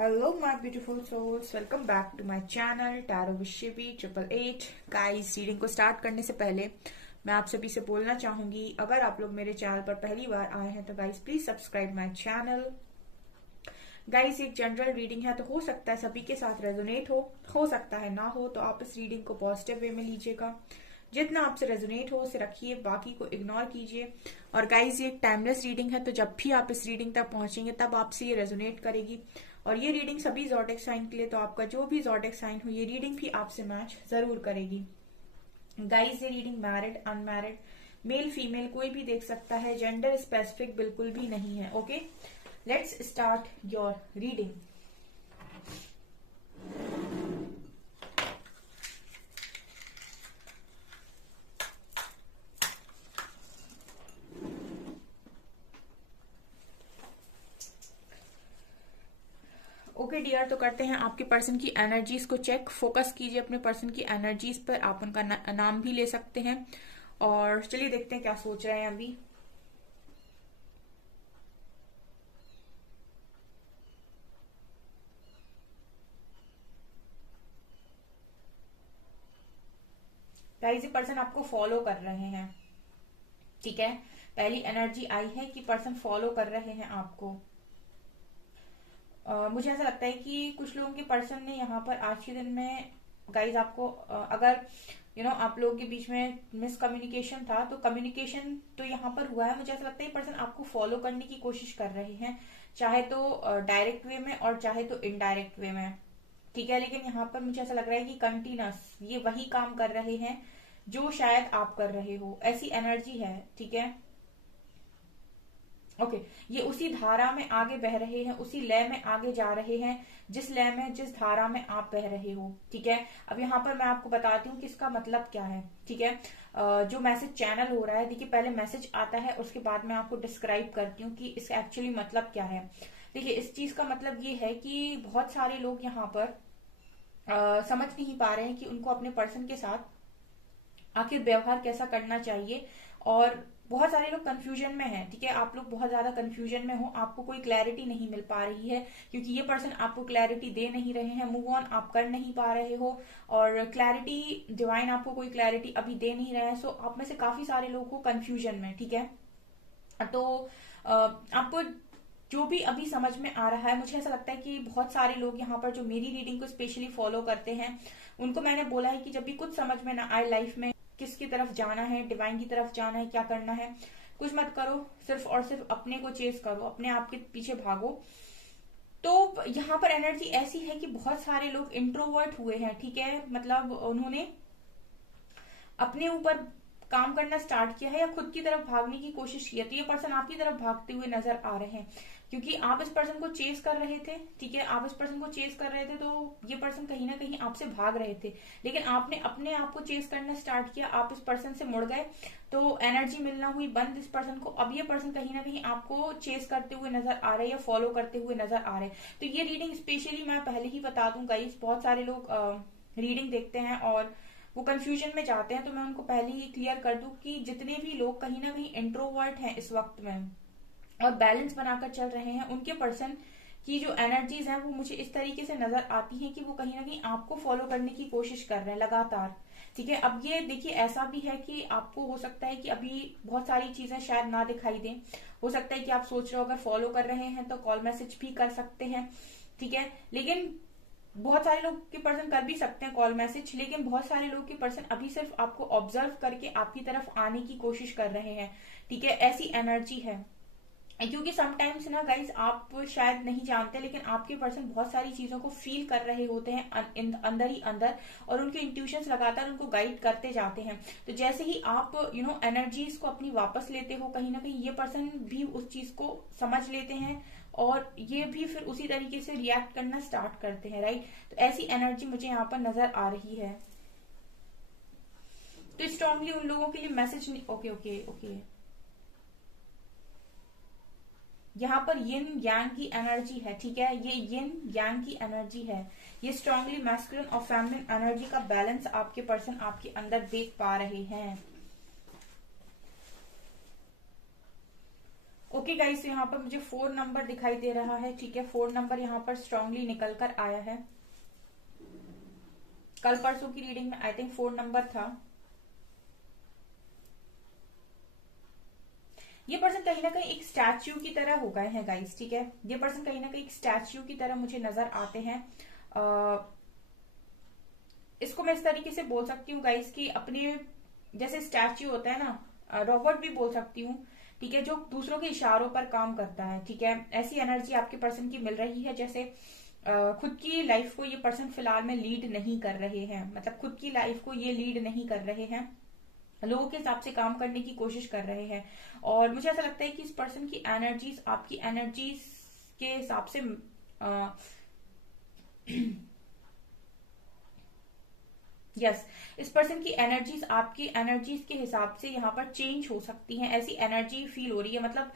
Hello my beautiful souls, welcome back to my channel Tarot with Shivi 888। Guys, reading को start करने से पहले मैं आप सभी से बोलना चाहूंगी, अगर आप लोग मेरे चैनल पर पहली बार आए हैं तो guys please subscribe my channel. Guys, एक जनरल रीडिंग है तो हो सकता है सभी के साथ रेजोनेट हो सकता है ना हो, तो आप इस रीडिंग को पॉजिटिव वे में लीजिएगा। जितना आपसे रेजोनेट हो उसे रखिए, बाकी को इग्नोर कीजिए। और गाइस, ये एक टाइमलेस रीडिंग है, तो जब भी आप इस रीडिंग तक पहुंचेंगे तब आपसे ये रेजोनेट करेगी। और ये रीडिंग सभी ज़ोडिएक साइन के लिए, तो आपका जो भी ज़ोडिएक साइन हो ये रीडिंग भी आपसे मैच जरूर करेगी। गाइस, ये reading married, unmarried, male female कोई भी देख सकता है, जेंडर स्पेसिफिक बिल्कुल भी नहीं है। Okay, let's start your reading. Okay dear, तो करते हैं आपके पर्सन की एनर्जीज को चेक। फोकस कीजिए अपने पर्सन की एनर्जीज पर, आप उनका नाम भी ले सकते हैं। और चलिए देखते हैं क्या सोच रहे हैं अभी। गाइस, ये पर्सन आपको फॉलो कर रहे हैं, ठीक है। पहली एनर्जी आई है कि पर्सन फॉलो कर रहे हैं आपको। मुझे ऐसा लगता है कि कुछ लोगों के पर्सन ने यहाँ पर आज के दिन में गाइज आपको अगर आप लोगों के बीच में मिसकम्युनिकेशन था तो कम्युनिकेशन तो यहाँ पर हुआ है। मुझे ऐसा लगता है पर्सन आपको फॉलो करने की कोशिश कर रहे हैं, चाहे तो डायरेक्ट वे में और चाहे तो इनडायरेक्ट वे में, ठीक है। लेकिन यहाँ पर मुझे ऐसा लग रहा है कि कंटिन्यूस ये वही काम कर रहे हैं जो शायद आप कर रहे हो, ऐसी एनर्जी है, ठीक है। ओके, ये उसी धारा में आगे बह रहे हैं, उसी लय में आगे जा रहे हैं जिस लय में, जिस धारा में आप बह रहे हो, ठीक है। अब यहाँ पर मैं आपको बताती हूँ कि इसका मतलब क्या है, ठीक है। जो मैसेज चैनल हो रहा है, देखिए पहले मैसेज आता है उसके बाद मैं आपको डिस्क्राइब करती हूँ कि इसका एक्चुअली मतलब क्या है। देखिए, इस चीज का मतलब ये है कि बहुत सारे लोग यहाँ पर समझ नहीं पा रहे हैं कि उनको अपने पर्सन के साथ आखिर व्यवहार कैसा करना चाहिए। और बहुत सारे लोग कंफ्यूजन में हैं, ठीक है। आप लोग बहुत ज्यादा कंफ्यूजन में हो, आपको कोई क्लैरिटी नहीं मिल पा रही है क्योंकि ये पर्सन आपको क्लैरिटी दे नहीं रहे हैं, मूव ऑन आप कर नहीं पा रहे हो। और क्लैरिटी डिवाइन आपको कोई क्लैरिटी अभी दे नहीं रहे हैं। सो आप में से काफी सारे लोगों को कंफ्यूजन में, ठीक है। तो आपको जो भी अभी समझ में आ रहा है, मुझे ऐसा लगता है कि बहुत सारे लोग यहाँ पर जो मेरी रीडिंग को स्पेशली फॉलो करते हैं उनको मैंने बोला है कि जब भी कुछ समझ में ना आए लाइफ में किसकी तरफ जाना है, डिवाइन की तरफ जाना है, क्या करना है, कुछ मत करो, सिर्फ और सिर्फ अपने को चेस करो, अपने आप के पीछे भागो। तो यहाँ पर एनर्जी ऐसी है कि बहुत सारे लोग इंट्रोवर्ट हुए हैं, ठीक है। मतलब उन्होंने अपने ऊपर काम करना स्टार्ट किया है या खुद की तरफ भागने की कोशिश की है। तो ये पर्सन आपकी तरफ भागते हुए नजर आ रहे हैं क्योंकि आप इस पर्सन को चेस कर रहे थे, ठीक है। आप इस पर्सन को चेस कर रहे थे तो ये पर्सन कहीं ना कहीं आपसे भाग रहे थे, लेकिन आपने अपने आप को चेस करना स्टार्ट किया, आप इस पर्सन से मुड़ गए तो एनर्जी मिलना हुई बंद इस पर्सन को। अब ये पर्सन कहीं ना कहीं आपको चेस करते हुए नजर आ रहे हैं या फॉलो करते हुए नजर आ रहे हैं। तो ये रीडिंग स्पेशली मैं पहले ही बता दूं गाइस, बहुत सारे लोग रीडिंग देखते हैं और वो कंफ्यूजन में जाते हैं, तो मैं उनको पहले ही क्लियर कर दूं कि जितने भी लोग कहीं ना कहीं इंट्रोवर्ट हैं इस वक्त में और बैलेंस बनाकर चल रहे हैं, उनके पर्सन की जो एनर्जीज हैं वो मुझे इस तरीके से नजर आती हैं कि वो कहीं ना कहीं आपको फॉलो करने की कोशिश कर रहे हैं लगातार, ठीक है। अब ये देखिए, ऐसा भी है कि आपको हो सकता है कि अभी बहुत सारी चीजें शायद ना दिखाई दें, हो सकता है कि आप सोच रहे हो अगर फॉलो कर रहे हैं तो कॉल मैसेज भी कर सकते हैं, ठीक है। लेकिन बहुत सारे लोग के पर्सन कर भी सकते हैं कॉल मैसेज, लेकिन बहुत सारे लोग के पर्सन अभी सिर्फ आपको ऑब्जर्व करके आपकी तरफ आने की कोशिश कर रहे हैं, ठीक है। ऐसी एनर्जी है क्योंकि समटाइम्स ना गाइज, आप शायद नहीं जानते लेकिन आपके पर्सन बहुत सारी चीजों को फील कर रहे होते हैं अंदर ही अंदर, और उनके इंट्यूशंस लगातार उनको गाइड करते जाते हैं। तो जैसे ही आप एनर्जीज को अपनी वापस लेते हो, कहीं ना कहीं ये पर्सन भी उस चीज को समझ लेते हैं और ये भी फिर उसी तरीके से रिएक्ट करना स्टार्ट करते हैं, राइट। तो ऐसी एनर्जी मुझे यहाँ पर नजर आ रही है। तो स्ट्रांगली उन लोगों के लिए मैसेज, ओके ओके ओके, यहाँ पर यिन यांग की एनर्जी है, ठीक है। ये यिन यांग की एनर्जी है, ये स्ट्रांगली मैस्कुलिन और फेमिनिन एनर्जी का बैलेंस आपके पर्सन आपके अंदर देख पा रहे हैं। ओके गाइस, यहाँ पर मुझे 4 नंबर दिखाई दे रहा है। ठीक है, 4 नंबर यहाँ पर स्ट्रांगली निकल कर आया है। कल परसों की रीडिंग में आई थिंक 4 नंबर था। ये पर्सन कहीं ना कहीं एक स्टैच्यू की तरह हो गए हैं गाइस। ठीक है, ये पर्सन कहीं ना कहीं एक स्टैच्यू की तरह मुझे नजर आते हैं। इसको मैं इस तरीके से बोल सकती हूँ गाइस कि अपने जैसे स्टैच्यू होता है ना, रोबोट भी बोल सकती हूँ। ठीक है, जो दूसरों के इशारों पर काम करता है। ठीक है, ऐसी एनर्जी आपके पर्सन की मिल रही है, जैसे खुद की लाइफ को ये पर्सन फिलहाल में लीड नहीं कर रहे हैं। मतलब खुद की लाइफ को ये लीड नहीं कर रहे हैं, लोगों के हिसाब से काम करने की कोशिश कर रहे हैं। और मुझे ऐसा लगता है कि इस पर्सन की एनर्जीज आपकी एनर्जीज के हिसाब से यस इस पर्सन की एनर्जीज आपकी एनर्जीज के हिसाब से यहाँ पर चेंज हो सकती हैं, ऐसी एनर्जी फील हो रही है। मतलब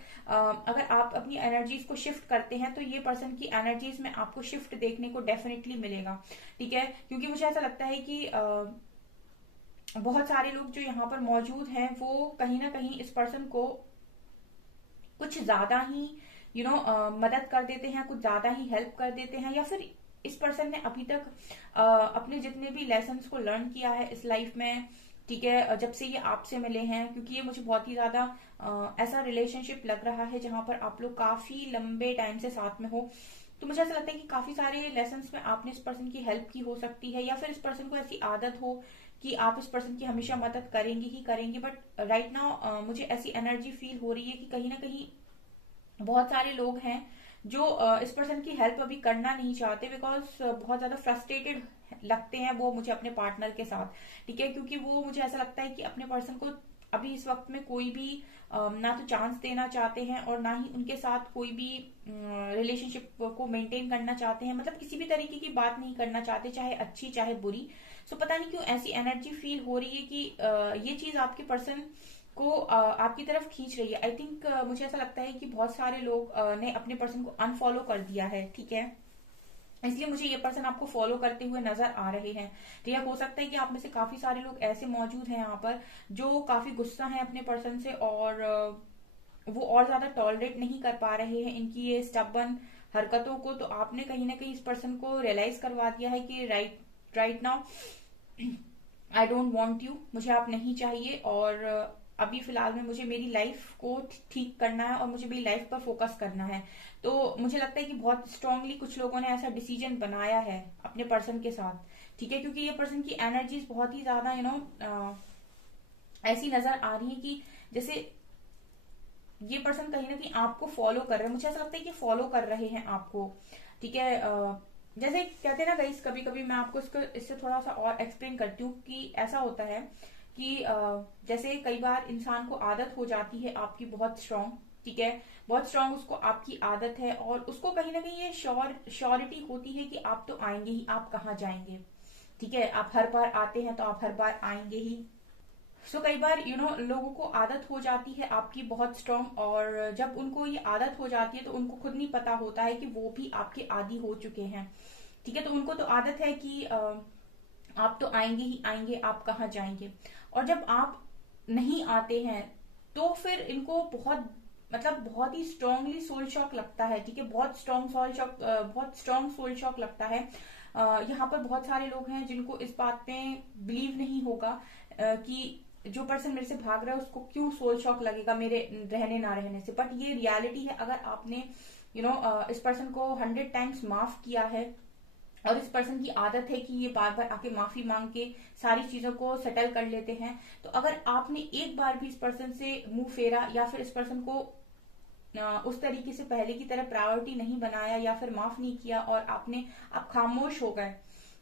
अगर आप अपनी एनर्जीज को शिफ्ट करते हैं तो ये पर्सन की एनर्जीज में आपको शिफ्ट देखने को डेफिनेटली मिलेगा। ठीक है, क्योंकि मुझे ऐसा लगता है कि बहुत सारे लोग जो यहाँ पर मौजूद हैं वो कहीं ना कहीं इस पर्सन को कुछ ज्यादा ही मदद कर देते हैं, कुछ ज्यादा ही हेल्प कर देते हैं, या फिर इस पर्सन ने अभी तक अपने जितने भी लेसन्स को लर्न किया है इस लाइफ में। ठीक है, जब से ये आपसे मिले हैं, क्योंकि ये मुझे बहुत ही ज्यादा ऐसा रिलेशनशिप लग रहा है जहां पर आप लोग काफी लंबे टाइम से साथ में हो। तो मुझे ऐसा लगता है कि काफी सारे लेसन्स में आपने इस पर्सन की हेल्प की हो सकती है, या फिर इस पर्सन को ऐसी आदत हो कि आप इस पर्सन की हमेशा मदद करेंगे ही करेंगे। बट राइट नाउ मुझे ऐसी एनर्जी फील हो रही है कि कहीं ना कहीं बहुत सारे लोग हैं जो इस पर्सन की हेल्प अभी करना नहीं चाहते, बिकॉज बहुत ज्यादा फ्रस्ट्रेटेड लगते हैं वो मुझे अपने पार्टनर के साथ। ठीक है, क्योंकि वो मुझे ऐसा लगता है कि अपने पर्सन को अभी इस वक्त में कोई भी ना तो चांस देना चाहते हैं और ना ही उनके साथ कोई भी रिलेशनशिप को मेंटेन करना चाहते हैं। मतलब किसी भी तरीके की बात नहीं करना चाहते, चाहे अच्छी चाहे बुरी। सो पता नहीं क्यों ऐसी एनर्जी फील हो रही है कि ये चीज आपके पर्सन को आपकी तरफ खींच रही है। आई थिंक मुझे ऐसा लगता है कि बहुत सारे लोग ने अपने पर्सन को अनफॉलो कर दिया है। ठीक है, इसलिए मुझे ये पर्सन आपको फॉलो करते हुए नजर आ रहे हैं। ठीक है, हो सकता है कि आप में से काफी सारे लोग ऐसे मौजूद हैं यहाँ पर जो काफी गुस्सा है अपने पर्सन से, और वो और ज्यादा टॉलरेट नहीं कर पा रहे हैं इनकी ये स्टबर्न हरकतों को। तो आपने कहीं ना कहीं इस पर्सन को रियलाइज करवा दिया है कि right now I don't want you, मुझे आप नहीं चाहिए, और अभी फिलहाल में मुझे मेरी लाइफ को ठीक करना है और मुझे मेरी लाइफ पर फोकस करना है। तो मुझे लगता है कि बहुत स्ट्रांगली कुछ लोगों ने ऐसा डिसीजन बनाया है अपने पर्सन के साथ। ठीक है, क्योंकि ये पर्सन की एनर्जीज बहुत ही ज्यादा ऐसी नजर आ रही है कि जैसे ये पर्सन कहीं ना कहीं आपको फॉलो कर रहे हैं। मुझे ऐसा लगता है कि फॉलो कर रहे हैं आपको। ठीक है, जैसे कहते हैं ना गाइस, कभी कभी मैं आपको इससे थोड़ा सा और एक्सप्लेन करती हूँ कि ऐसा होता है कि जैसे कई बार इंसान को आदत हो जाती है आपकी बहुत स्ट्रांग। ठीक है, बहुत स्ट्रांग उसको आपकी आदत है, और उसको कहीं ना कहीं ये श्योरिटी होती है कि आप तो आएंगे ही, आप कहाँ जाएंगे। ठीक है, आप हर बार आते हैं तो आप हर बार आएंगे ही। सो कई बार लोगों को आदत हो जाती है आपकी बहुत स्ट्रांग, और जब उनको ये आदत हो जाती है तो उनको खुद नहीं पता होता है कि वो भी आपके आदी हो चुके हैं। ठीक है, तो उनको तो आदत है कि आप तो आएंगे ही आएंगे, आप कहाँ जाएंगे। और जब आप नहीं आते हैं तो फिर इनको बहुत ही स्ट्रांगली सोल शॉक लगता है। ठीक है, बहुत स्ट्रांग सोल शॉक लगता है। यहाँ पर बहुत सारे लोग हैं जिनको इस बात में बिलीव नहीं होगा कि जो पर्सन मेरे से भाग रहा है उसको क्यों सोल शॉक लगेगा मेरे रहने ना रहने से। बट ये रियलिटी है। अगर आपने इस पर्सन को 100 टाइम्स माफ किया है, और इस पर्सन की आदत है कि ये बार बार आके माफी मांग के सारी चीजों को सेटल कर लेते हैं, तो अगर आपने एक बार भी इस पर्सन से मुंह फेरा, या फिर इस पर्सन को उस तरीके से पहले की तरह प्रायोरिटी नहीं बनाया, या फिर माफ नहीं किया, और आप खामोश हो गए,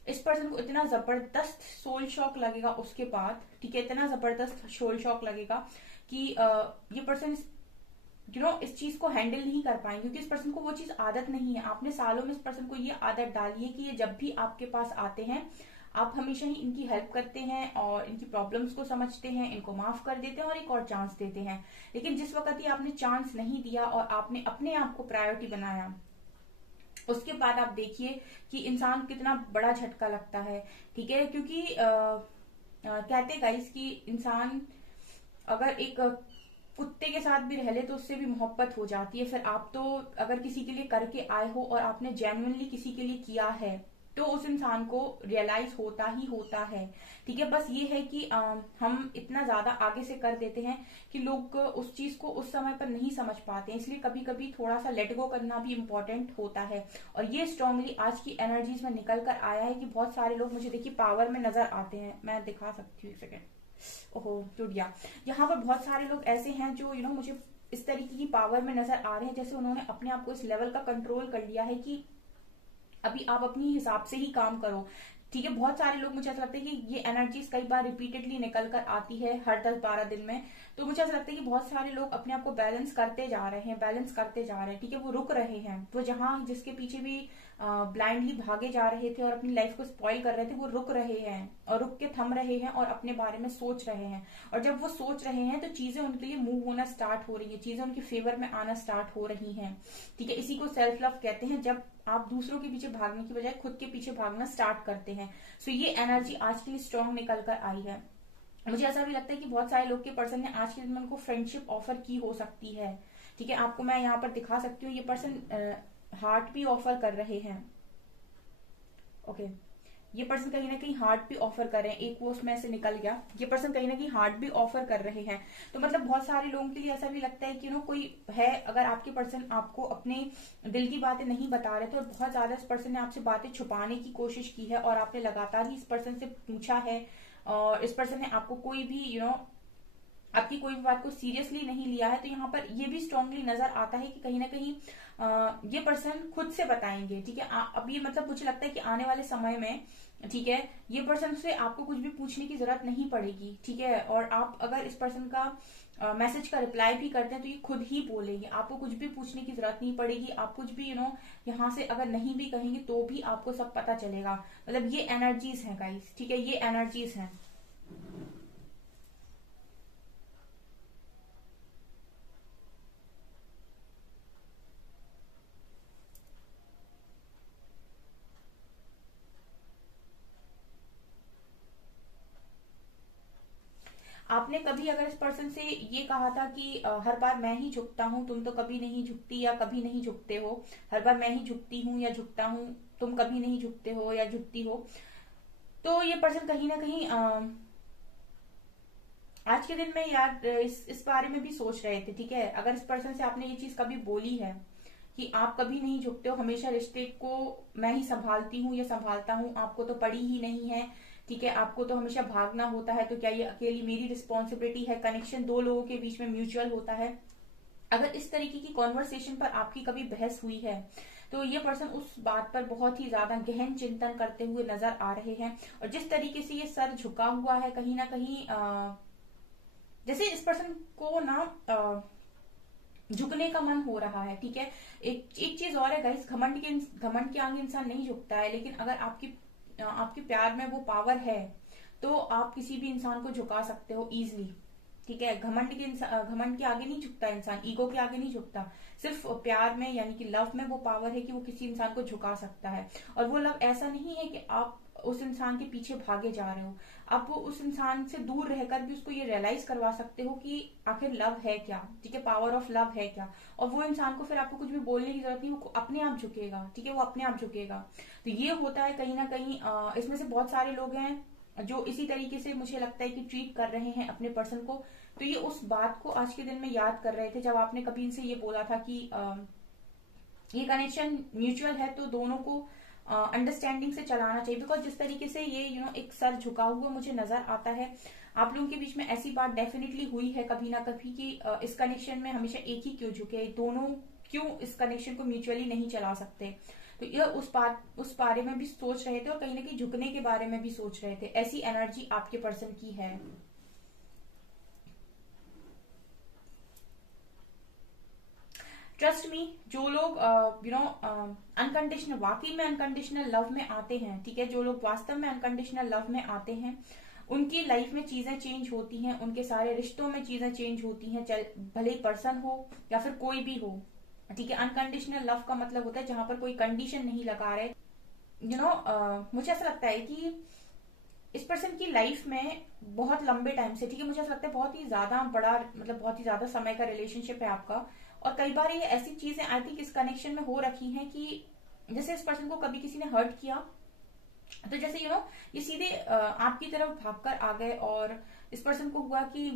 इस पर्सन को इतना जबरदस्त सोल शॉक लगेगा उसके बाद। ठीक है, इतना जबरदस्त सोल शॉक लगेगा कि ये पर्सन इस चीज को हैंडल नहीं कर पाएंगे, क्योंकि इस पर्सन को वो चीज आदत नहीं है। आपने सालों में इस पर्सन को ये आदत डाली है कि ये जब भी आपके पास आते हैं आप हमेशा ही इनकी हेल्प करते हैं, और इनकी प्रॉब्लम्स को समझते हैं, इनको माफ कर देते हैं और एक और चांस देते हैं। लेकिन जिस वक्त ही आपने चांस नहीं दिया और आपने अपने आप को प्रायोरिटी बनाया, उसके बाद आप देखिए कि इंसान कितना बड़ा झटका लगता है। ठीक है, क्योंकि कहते गाइस कि इंसान अगर एक कुत्ते के साथ भी रह ले तो उससे भी मोहब्बत हो जाती है। फिर आप तो अगर किसी के लिए करके आए हो और आपने जेन्युइनली किसी के लिए किया है तो उस इंसान को रियलाइज होता ही होता है। ठीक है, बस ये है कि हम इतना ज्यादा आगे से कर देते हैं कि लोग उस चीज को उस समय पर नहीं समझ पाते हैं, इसलिए कभी कभी थोड़ा सा लेट गो करना भी इम्पोर्टेंट होता है। और ये स्ट्रांगली आज की एनर्जीज में निकल कर आया है कि बहुत सारे लोग मुझे देखिए पावर में नजर आते हैं। मैं दिखा सकती हूँ, एक सेकेंड। ओहो, टूट गया। यहाँ पर बहुत सारे लोग ऐसे हैं जो मुझे इस तरीके की पावर में नजर आ रहे हैं, जैसे उन्होंने अपने आप को इस लेवल का कंट्रोल कर लिया है कि अभी आप अपनी हिसाब से ही काम करो। ठीक है, बहुत सारे लोग, मुझे ऐसा लगता है कि ये एनर्जीज कई बार रिपीटेडली निकल कर आती है हर 10-12 दिन में। तो मुझे ऐसा लगता है कि बहुत सारे लोग अपने आप को बैलेंस करते जा रहे हैं, बैलेंस करते जा रहे हैं। ठीक है, वो रुक रहे हैं, वो जहां जिसके पीछे भी ब्लाइंडली भागे जा रहे थे और अपनी लाइफ को स्पॉइल कर रहे थे, वो रुक रहे हैं और रुक के थम रहे हैं और अपने बारे में सोच रहे हैं। और जब वो सोच रहे हैं तो चीजें उनके लिए मूव होना स्टार्ट हो रही है, चीजें उनके फेवर में आना स्टार्ट हो रही हैं। ठीक है, इसी को सेल्फ लव कहते हैं, जब आप दूसरों के पीछे भागने की बजाय खुद के पीछे भागना स्टार्ट करते हैं। सो ये एनर्जी आज के लिए स्ट्रांग निकल कर आई है। मुझे ऐसा भी लगता है कि बहुत सारे लोग के पर्सन ने आज के दिन में उनको फ्रेंडशिप ऑफर की हो सकती है। ठीक है, आपको मैं यहाँ पर दिखा सकती हूँ, ये पर्सन हार्ट भी ऑफर कर रहे हैं। ओके, ये पर्सन कहीं ना कहीं हार्ट भी ऑफर कर रहे हैं, एक वो उसमें से निकल गया। ये पर्सन कहीं ना कहीं हार्ट भी ऑफर कर रहे हैं। तो मतलब बहुत सारे लोगों के लिए ऐसा भी लगता है कि कोई है, अगर आपके पर्सन आपको अपने दिल की बातें नहीं बता रहे, तो बहुत ज्यादा इस पर्सन ने आपसे बातें छुपाने की कोशिश की है और आपने लगातार ही इस पर्सन से पूछा है और इस पर्सन ने आपको कोई भी आपकी कोई भी बात को सीरियसली नहीं लिया है। तो यहाँ पर ये भी स्ट्रांगली नजर आता है कि कहीं ना कहीं ये पर्सन खुद से बताएंगे। ठीक है, अब ये मतलब मुझे लगता है कि आने वाले समय में, ठीक है, ये पर्सन से आपको कुछ भी पूछने की जरूरत नहीं पड़ेगी। ठीक है, और आप अगर इस पर्सन का मैसेज का रिप्लाई भी करते हैं तो ये खुद ही बोलेंगे, आपको कुछ भी पूछने की जरूरत नहीं पड़ेगी। आप कुछ भी यहाँ से अगर नहीं भी कहेंगे तो भी आपको सब पता चलेगा। मतलब ये एनर्जीज है गाइस। ठीक है, ये एनर्जीज है। आपने कभी अगर इस पर्सन से ये कहा था कि हर बार मैं ही झुकता हूँ, तुम तो कभी नहीं झुकती या कभी नहीं झुकते हो, हर बार मैं ही झुकती हूँ या झुकता हूँ, तुम कभी नहीं झुकते हो या झुकती हो, तो ये पर्सन कहीं ना कहीं आज के दिन में यार इस बारे में भी सोच रहे थे। ठीक है, अगर इस पर्सन से आपने ये चीज कभी बोली है कि आप कभी नहीं झुकते हो, हमेशा रिश्ते को मैं ही संभालती हूँ या संभालता हूँ, आपको तो पड़ी ही नहीं है। ठीक है, आपको तो हमेशा भागना होता है, तो क्या ये अकेली मेरी रिस्पॉन्सिबिलिटी है? कनेक्शन दो लोगों के बीच में म्यूचुअल होता है। अगर इस तरीके की कॉन्वर्सेशन पर आपकी कभी बहस हुई है तो ये पर्सन उस बात पर बहुत ही ज्यादा गहन चिंतन करते हुए नजर आ रहे हैं। और जिस तरीके से ये सर झुका हुआ है, कहीं ना कहीं जैसे इस पर्सन को झुकने का मन हो रहा है। ठीक है, एक चीज और है गाइस, घमंड के आगे इंसान नहीं झुकता है, लेकिन अगर आपके प्यार में वो पावर है तो आप किसी भी इंसान को झुका सकते हो इजीली। ठीक है, घमंड के आगे नहीं झुकता इंसान, ईगो के आगे नहीं झुकता। सिर्फ प्यार में यानी कि लव में वो पावर है कि वो किसी इंसान को झुका सकता है। और वो लव ऐसा नहीं है कि आप उस इंसान के पीछे भागे जा रहे हो, आप वो उस इंसान से दूर रहकर भी उसको ये रियलाइज करवा सकते हो कि आखिर लव है क्या। ठीक है, पावर ऑफ लव है क्या। और वो इंसान को फिर आपको कुछ भी बोलने की जरूरत नहीं, वो अपने आप झुकेगा। ठीक है, वो अपने आप झुकेगा। तो ये होता है कहीं ना कहीं। इसमें से बहुत सारे लोग हैं जो इसी तरीके से मुझे लगता है कि ट्रीट कर रहे हैं अपने पर्सन को। तो ये उस बात को आज के दिन में याद कर रहे थे जब आपने कभी इनसे ये बोला था कि ये कनेक्शन म्यूचुअल है, तो दोनों को अंडरस्टैंडिंग से चलाना चाहिए। बिकॉज जिस तरीके से ये एक सर झुका हुआ मुझे नजर आता है, आप लोगों के बीच में ऐसी बात डेफिनेटली हुई है कभी ना कभी कि इस कनेक्शन में हमेशा एक ही क्यों झुके, दोनों क्यों इस कनेक्शन को म्यूचुअली नहीं चला सकते। तो ये उस बारे में भी सोच रहे थे और कहीं ना कहीं झुकने के बारे में भी सोच रहे थे। ऐसी एनर्जी आपके पर्सन की है। ट्रस्ट मी, जो लोग अनकंडीशनल, वाकई में अनकंडीशनल लव में आते हैं, ठीक है, जो लोग वास्तव में अनकंडीशनल लव में आते हैं, उनकी लाइफ में चीजें चेंज होती हैं, उनके सारे रिश्तों में चीजें चेंज होती हैं, भले ही पर्सन हो या फिर कोई भी हो। ठीक है, अनकंडीशनल लव का मतलब होता है जहां पर कोई कंडीशन नहीं लगा रहे। मुझे ऐसा लगता है कि इस पर्सन की लाइफ में बहुत लंबे टाइम से, ठीक है, मुझे ऐसा लगता है बहुत ही ज्यादा बड़ा, मतलब बहुत ही ज्यादा समय का रिलेशनशिप है आपका। और कई बार ये ऐसी चीजें आई थिंक इस कनेक्शन में हो रखी हैं कि जैसे इस पर्सन को कभी किसी ने हर्ट किया, तो जैसे ये सीधे आपकी तरफ भागकर आ गए, और इस पर्सन को हुआ कि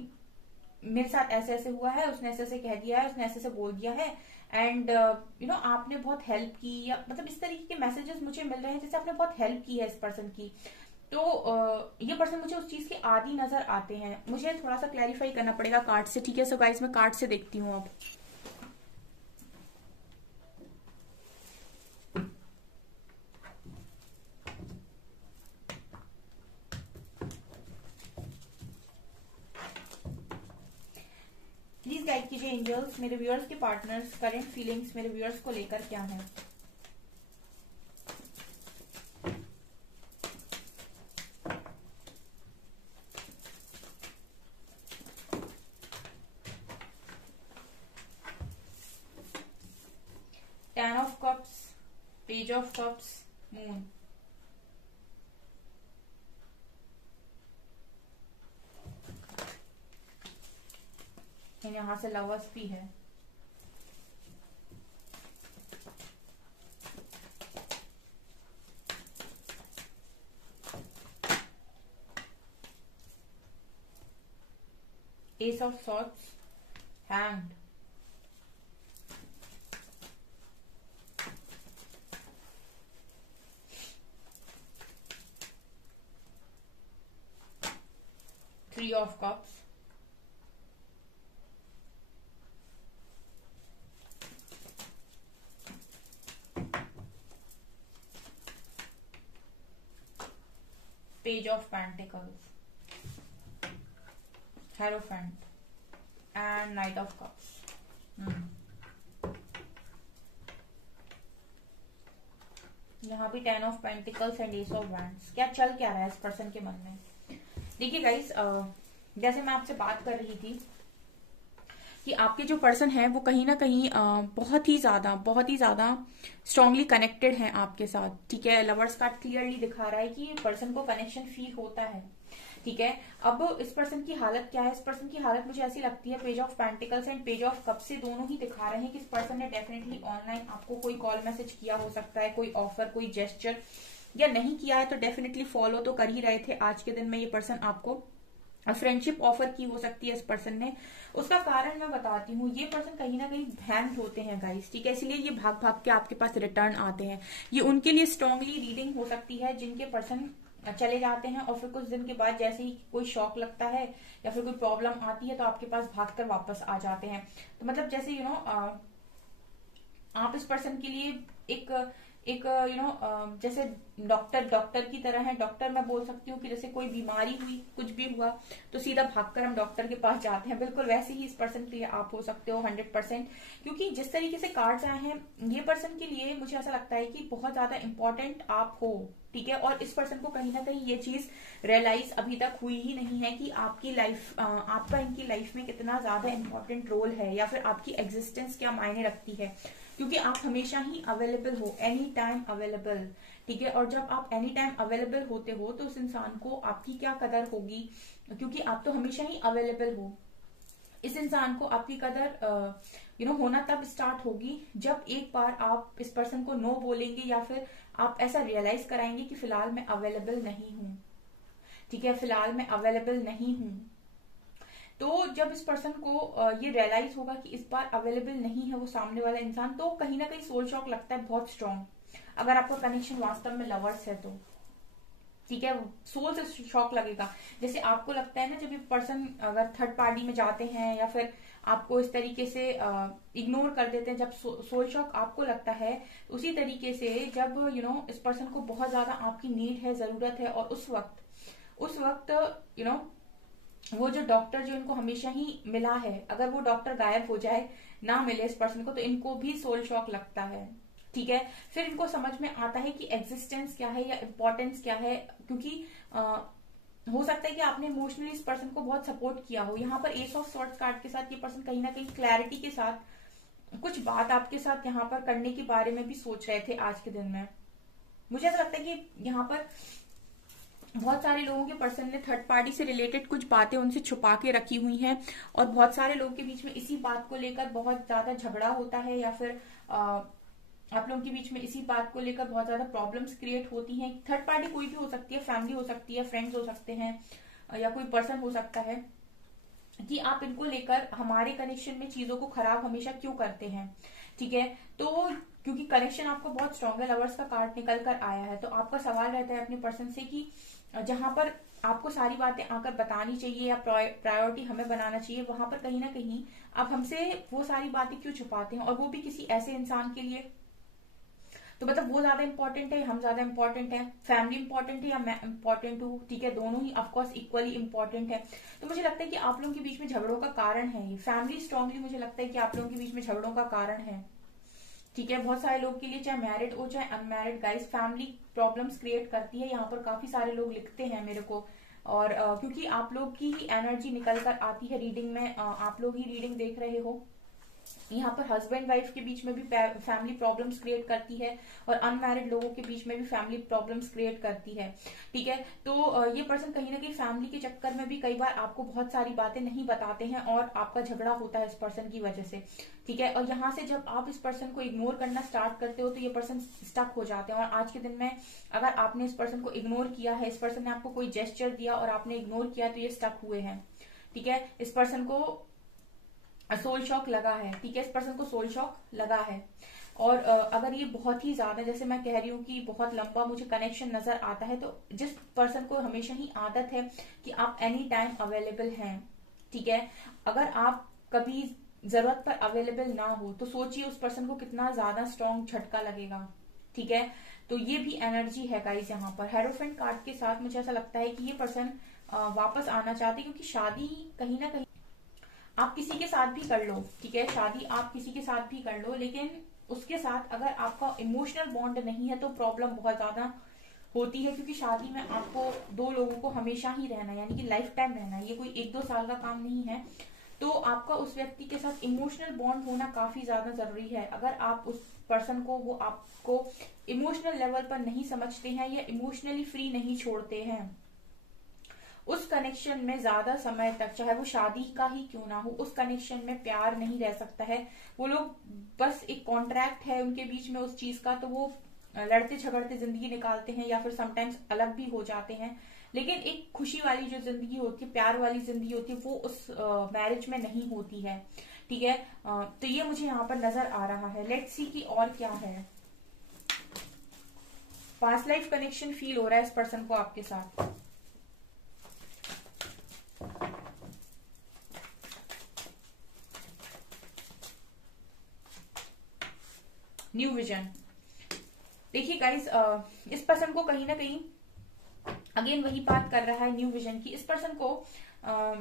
मेरे साथ ऐसे ऐसे हुआ है, उसने ऐसे ऐसे कह दिया है, उसने ऐसे ऐसे बोल दिया है, एंड आपने बहुत हेल्प की, या मतलब इस तरीके के मैसेजेस मुझे मिल रहे हैं जैसे आपने बहुत हेल्प की है इस पर्सन की। तो ये पर्सन मुझे उस चीज के आदी नजर आते हैं। मुझे थोड़ा सा क्लैरिफाई करना पड़ेगा कार्ड से, ठीक है। सो गाइस मैं कार्ड से देखती हूँ अब। प्लीज गाइड कीजिए एंजल्स, मेरे व्यूअर्स के पार्टनर्स करंट फीलिंग्स मेरे व्यूअर्स को लेकर क्या है। Ten of cups, page of cups, moon. यहां से लवर्स भी है। S of swords, hand, three of cups, page of pentacles, hierophant and night of cups. यहाँ भी ten of pentacles and S of wands. क्या चल क्या रहा है इस पर्सन के मन में? देखिए गाइस, जैसे मैं आपसे बात कर रही थी कि आपके जो पर्सन है वो कहीं ना कहीं बहुत ही ज्यादा स्ट्रांगली कनेक्टेड है आपके साथ, ठीक है। लवर्स कार्ड क्लियरली दिखा रहा है कि पर्सन को कनेक्शन फील होता है, ठीक है। अब इस पर्सन की हालत क्या है? इस पर्सन की हालत मुझे ऐसी लगती है, page of pentacles and page of cup से दोनों ही दिखा रहे हैं कि इस पर्सन ने डेफिनेटली ऑनलाइन आपको कोई कॉल मैसेज किया हो सकता है, कोई ऑफर, कोई जेस्चर, या नहीं किया है तो डेफिनेटली फॉलो तो कर ही रहे थे आज के दिन में ये पर्सन आपको। फ्रेंडशिप ऑफर की हो सकती है इस पर्सन ने। उसका कारण मैं बताती हूँ, ये पर्सन कहीं ना कहीं ध्यान होते हैं गाइस, ठीक है, इसलिए ये भाग भाग के आपके पास रिटर्न आते हैं। ये उनके लिए स्ट्रांगली रीडिंग हो सकती है जिनके पर्सन चले जाते हैं और फिर कुछ दिन के बाद जैसे ही कोई शॉक लगता है या फिर कोई प्रॉब्लम आती है तो आपके पास भागकर वापस आ जाते हैं। तो मतलब जैसे आप इस पर्सन के लिए एक जैसे डॉक्टर की तरह है। डॉक्टर मैं बोल सकती हूँ कि जैसे कोई बीमारी हुई, कुछ भी हुआ तो सीधा भागकर हम डॉक्टर के पास जाते हैं, बिल्कुल वैसे ही इस पर्सन के लिए आप हो सकते हो 100%। क्योंकि जिस तरीके से कार्ड्स आए हैं, ये पर्सन के लिए मुझे ऐसा लगता है कि बहुत ज्यादा इंपॉर्टेंट आप हो, ठीक है। और इस पर्सन को कहीं ना कहीं ये चीज रियलाइज अभी तक हुई ही नहीं है कि आपकी लाइफ, आपका इनकी लाइफ में कितना ज्यादा इंपॉर्टेंट रोल है, या फिर आपकी एग्जिस्टेंस क्या मायने रखती है। क्योंकि आप हमेशा ही अवेलेबल हो, एनी टाइम अवेलेबल, ठीक है। और जब आप एनी टाइम अवेलेबल होते हो तो उस इंसान को आपकी क्या कदर होगी, क्योंकि आप तो हमेशा ही अवेलेबल हो। इस इंसान को आपकी कदर होना तब स्टार्ट होगी जब एक बार आप इस पर्सन को नो बोलेंगे, या फिर आप ऐसा रियलाइज कराएंगे कि फिलहाल मैं अवेलेबल नहीं हूं, ठीक है, फिलहाल मैं अवेलेबल नहीं हूं। तो जब इस पर्सन को ये रियलाइज होगा कि इस बार अवेलेबल नहीं है वो सामने वाला इंसान, तो कहीं ना कहीं सोल शॉक लगता है बहुत स्ट्रांग, अगर आपका कनेक्शन वास्तव में लवर्स है तो, ठीक है, सोल से शॉक लगेगा। जैसे आपको लगता है ना, जब ये पर्सन अगर थर्ड पार्टी में जाते हैं या फिर आपको इस तरीके से इग्नोर कर देते हैं, जब सोल शॉक आपको लगता है, उसी तरीके से जब इस पर्सन को बहुत ज्यादा आपकी नीड है, जरूरत है, और उस वक्त वो जो डॉक्टर जो इनको हमेशा ही मिला है, अगर वो डॉक्टर गायब हो जाए, ना मिले इस पर्सन को, तो इनको भी सोल शॉक लगता है, ठीक है। फिर इनको समझ में आता है कि एग्जिस्टेंस क्या है या इम्पोर्टेंस क्या है, क्योंकि हो सकता है कि आपने इमोशनली इस पर्सन को बहुत सपोर्ट किया हो। यहाँ पर एस ऑफ सॉर्ड्स कार्ड के साथ ये पर्सन कहीं ना कहीं क्लैरिटी के साथ कुछ बात आपके साथ यहाँ पर करने के बारे में भी सोच रहे थे आज के दिन में। मुझे ऐसा लगता है कि यहाँ पर बहुत सारे लोगों के पर्सन ने थर्ड पार्टी से रिलेटेड कुछ बातें उनसे छुपा के रखी हुई हैं, और बहुत सारे लोगों के बीच में इसी बात को लेकर बहुत ज्यादा झगड़ा होता है, या फिर आप लोगों के बीच में इसी बात को लेकर बहुत ज्यादा प्रॉब्लम्स क्रिएट होती हैं। थर्ड पार्टी कोई भी हो सकती है, फैमिली हो सकती है, फ्रेंड्स हो सकते हैं, या कोई पर्सन हो सकता है, कि आप इनको लेकर हमारे कनेक्शन में चीजों को खराब हमेशा क्यों करते हैं। ठीक है, तो क्योंकि कनेक्शन आपको बहुत स्ट्रॉन्ग है, लवर्स का कार्ड निकल कर आया है, तो आपका सवाल रहता है अपने पर्सन से कि जहां पर आपको सारी बातें आकर बतानी चाहिए या प्रायोरिटी हमें बनाना चाहिए, वहां पर कहीं ना कहीं आप हमसे वो सारी बातें क्यों छुपाते हैं, और वो भी किसी ऐसे इंसान के लिए। तो मतलब वो ज्यादा इंपॉर्टेंट है, हम ज्यादा इंपॉर्टेंट है, फैमिली इंपॉर्टेंट है या मैं इंपॉर्टेंट हूँ। ठीक है, दोनों ही ऑफकोर्स इक्वली इंपॉर्टेंट है। तो मुझे लगता है कि आप लोगों के बीच में झगड़ों का कारण है ये फैमिली, स्ट्रांगली मुझे लगता है कि आप लोगों के बीच में झगड़ों का कारण है। ठीक है, बहुत सारे लोग के लिए, चाहे मैरिड हो चाहे unmarried guys, family problems create करती है। यहाँ पर काफी सारे लोग लिखते हैं मेरे को, और क्योंकि आप लोग की ही एनर्जी निकल कर आती है रीडिंग में, आप लोग ही रीडिंग देख रहे हो। यहाँ पर हस्बैंड वाइफ के बीच में भी फैमिली प्रॉब्लम्स क्रिएट करती है, और अनमैरिड लोगों के बीच में भी फैमिली प्रॉब्लम्स क्रिएट करती है। ठीक है, तो ये पर्सन कहीं ना कहीं फैमिली के चक्कर में भी कई बार आपको बहुत सारी बातें नहीं बताते हैं, और आपका झगड़ा होता है इस पर्सन की वजह से। ठीक है, और यहाँ से जब आप इस पर्सन को इग्नोर करना स्टार्ट करते हो तो ये पर्सन स्टक हो जाते हैं, और आज के दिन में अगर आपने इस पर्सन को इग्नोर किया है, इस पर्सन ने आपको कोई जेस्चर दिया और आपने इग्नोर किया, तो ये स्टक हुए हैं। ठीक है, इस पर्सन को सोल शॉक लगा है। ठीक है, इस पर्सन को सोल शॉक लगा है, और अगर ये बहुत ही ज्यादा, जैसे मैं कह रही हूँ कि बहुत लंबा मुझे कनेक्शन नजर आता है, तो जिस पर्सन को हमेशा ही आदत है कि आप एनी टाइम अवेलेबल हैं। ठीक है, अगर आप कभी जरूरत पर अवेलेबल ना हो तो सोचिए उस पर्सन को कितना ज्यादा स्ट्रॉन्ग झटका लगेगा। ठीक है, तो ये भी एनर्जी है गाइस। यहाँ पर हेरोफेंट कार्ड के साथ मुझे ऐसा लगता है कि ये पर्सन वापस आना चाहते, क्योंकि शादी कहीं ना कहीं आप किसी के साथ भी कर लो। ठीक है, शादी आप किसी के साथ भी कर लो, लेकिन उसके साथ अगर आपका इमोशनल बॉन्ड नहीं है तो प्रॉब्लम बहुत ज्यादा होती है, क्योंकि शादी में आपको दो लोगों को हमेशा ही रहना है, यानी कि लाइफ टाइम रहना है, ये कोई 1-2 साल का काम नहीं है। तो आपका उस व्यक्ति के साथ इमोशनल बॉन्ड होना काफी ज्यादा जरूरी है। अगर आप उस पर्सन को, वो आपको इमोशनल लेवल पर नहीं समझते हैं या इमोशनली फ्री नहीं छोड़ते हैं, उस कनेक्शन में ज्यादा समय तक, चाहे वो शादी का ही क्यों ना हो, उस कनेक्शन में प्यार नहीं रह सकता है। वो लोग बस एक कॉन्ट्रैक्ट है उनके बीच में उस चीज का, तो वो लड़ते झगड़ते जिंदगी निकालते हैं, या फिर समटाइम्स अलग भी हो जाते हैं, लेकिन एक खुशी वाली जो जिंदगी होती है, प्यार वाली जिंदगी होती है, वो उस मैरिज में नहीं होती है। ठीक है, तो ये मुझे यहाँ पर नजर आ रहा है। लेट्स सी कि और क्या है। पास्ट लाइफ कनेक्शन फील हो रहा है इस पर्सन को आपके साथ। New vision. देखिए गाइस, इस पर्सन को कहीं ना कहीं अगेन वही बात कर रहा है न्यू विजन की। इस पर्सन को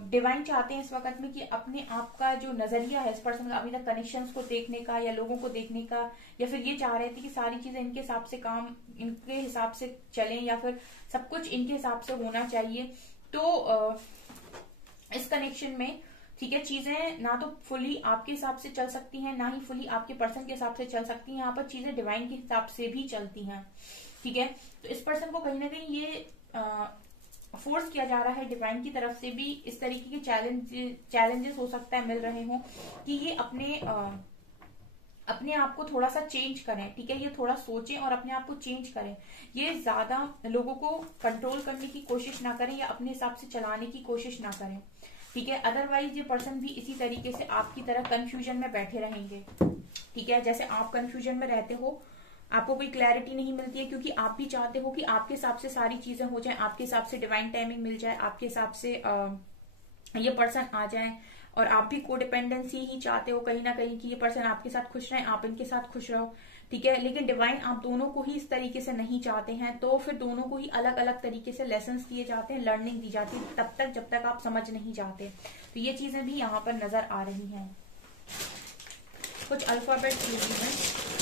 डिवाइन चाहते हैं इस वक्त में कि अपने आप का जो नजरिया है इस पर्सन का अभी तक कनेक्शंस को देखने का या लोगों को देखने का, या फिर ये चाह रहे थे कि सारी चीजें इनके हिसाब से काम इनके हिसाब से चलें, या फिर सब कुछ इनके हिसाब से होना चाहिए। तो इस कनेक्शन में, ठीक है, चीजें ना तो फुली आपके हिसाब से चल सकती हैं, ना ही फुली आपके पर्सन के हिसाब से चल सकती हैं। यहाँ पर चीजें डिवाइन के हिसाब से भी चलती हैं। ठीक है, तो इस पर्सन को कहीं ना कहीं ये फोर्स किया जा रहा है डिवाइन की तरफ से भी, इस तरीके के चैलेंजेस हो सकता है मिल रहे हो कि ये अपने आप को थोड़ा सा चेंज करें। ठीक है, ये थोड़ा सोचें और अपने आप को चेंज करें। ये ज्यादा लोगों को कंट्रोल करने की कोशिश ना करें या अपने हिसाब से चलाने की कोशिश ना करें। ठीक है, अदरवाइज ये पर्सन भी इसी तरीके से आपकी तरह कंफ्यूजन में बैठे रहेंगे। ठीक है, जैसे आप कंफ्यूजन में रहते हो, आपको कोई क्लैरिटी नहीं मिलती है, क्योंकि आप भी चाहते हो कि आपके हिसाब से सारी चीजें हो जाए, आपके हिसाब से डिवाइन टाइमिंग मिल जाए, आपके हिसाब से ये पर्सन आ जाए, और आप भी कोडिपेंडेंसी ही चाहते हो कहीं ना कहीं कि ये पर्सन आपके साथ खुश रहे, आप इनके साथ खुश रहो। ठीक है, लेकिन डिवाइन आप दोनों को ही इस तरीके से नहीं चाहते हैं, तो फिर दोनों को ही अलग अलग तरीके से लेसन्स दिए जाते हैं, लर्निंग दी जाती है, तब तक जब तक आप समझ नहीं जाते। तो ये चीजें भी यहाँ पर नजर आ रही हैं। कुछ अल्फाबेट हैं,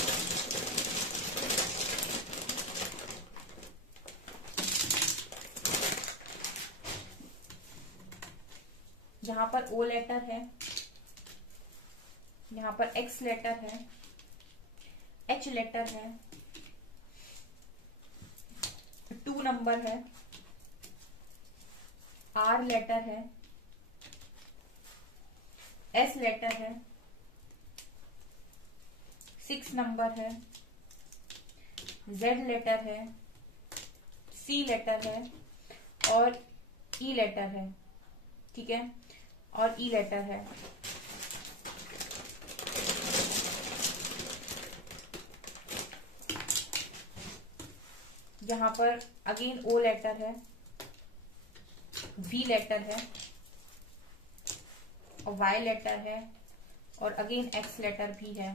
जहां पर ओ लेटर है, यहाँ पर एक्स लेटर है, एच लेटर है, 2 नंबर है, आर लेटर है, एस लेटर है, 6 नंबर है, जेड लेटर है, सी लेटर है और ई लेटर है, ठीक है, और ई लेटर है। यहाँ पर अगेन ओ लेटर है, वी लेटर है और वाई लेटर है और अगेन एक्स लेटर भी है।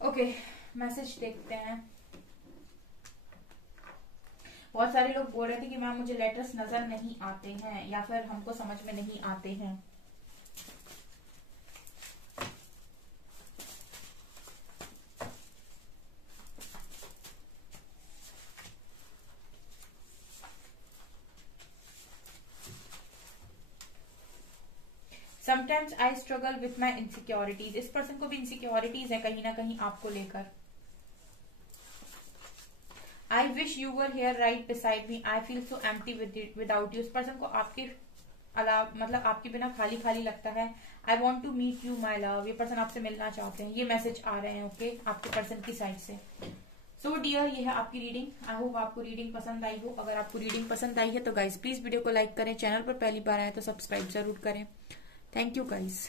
ओके, मैसेज देखते हैं। बहुत सारे लोग बोल रहे थे कि मैम मुझे लेटर्स नजर नहीं आते हैं या फिर हमको समझ में नहीं आते हैं। Sometimes I struggle with my insecurities. इस पर्सन को भी इनसिक्योरिटीज है कहीं ना कहीं आपको लेकर। I wish you were here right beside me, I feel so empty without you. इस पर्सन को आपके अलावा मतलब आपके बिना खाली खाली लगता है। I want to meet you my love, ये पर्सन आपसे मिलना चाहते हैं, ये मैसेज आ रहे हैं ओके आपके पर्सन की साइड से। सो डियर, ये है आपकी रीडिंग। आई होप आपको रीडिंग पसंद आई हो। अगर आपको रीडिंग पसंद आई है तो गाइज प्लीज वीडियो को लाइक करें, चैनल पर पहली बार आए तो सब्सक्राइब जरूर करें। Thank you guys.